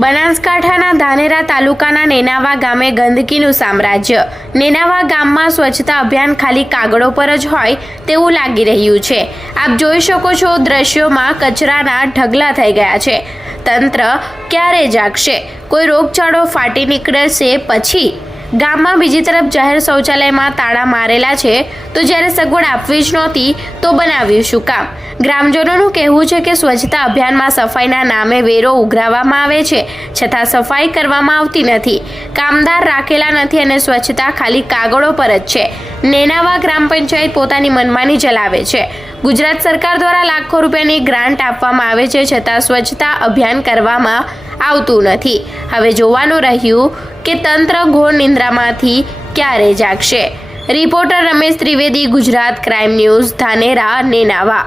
બનાસકાંઠાના ધાનેરા તાલુકાના નેનાવા ગામે ગંદકીનું સામ્રાજ્ય। નેનાવા ગામમાં સ્વચ્છતા અભિયાન ખાલી કાગળો પર જ હોય તેવું લાગી રહ્યું છે। આપ જોઈ શકો છો, દ્રશ્યોમાં કચરાના ઢગલા થઈ ગયા છે। તંત્ર ક્યારે જાગશે? કોઈ રોગચાળો ફાટી નીકળશે પછી? ગામમાં બીજી તરફ જાહેર શૌચાલયમાં તાળા મારેલા છે, તો જ્યારે સગવડ આપવી જ નહોતી તો બનાવ્યું શું કામ? ગ્રામજનોનું કહેવું છે કે સ્વચ્છતા અભિયાનમાં સફાઈના નામે વેરો ઉઘરાવવામાં આવે છે, છતાં સફાઈ કરવામાં આવતી નથી, કામદાર રાખેલા નથી અને સ્વચ્છતા ખાલી કાગળો પર જ છે। નેનાવા ગ્રામ પંચાયત પોતાની મનમાની ચલાવે છે। ગુજરાત સરકાર દ્વારા લાખો રૂપિયાની ગ્રાન્ટ આપવામાં આવે છે, છતાં સ્વચ્છતા અભિયાન કરવામાં આવતું નથી। હવે જોવાનું રહ્યું કે તંત્ર ઘોર નિંદ્રામાંથી ક્યારે જાગશે। Reporter Ramesh Trivedi, Gujarat crime news, Dhanera, Nenava.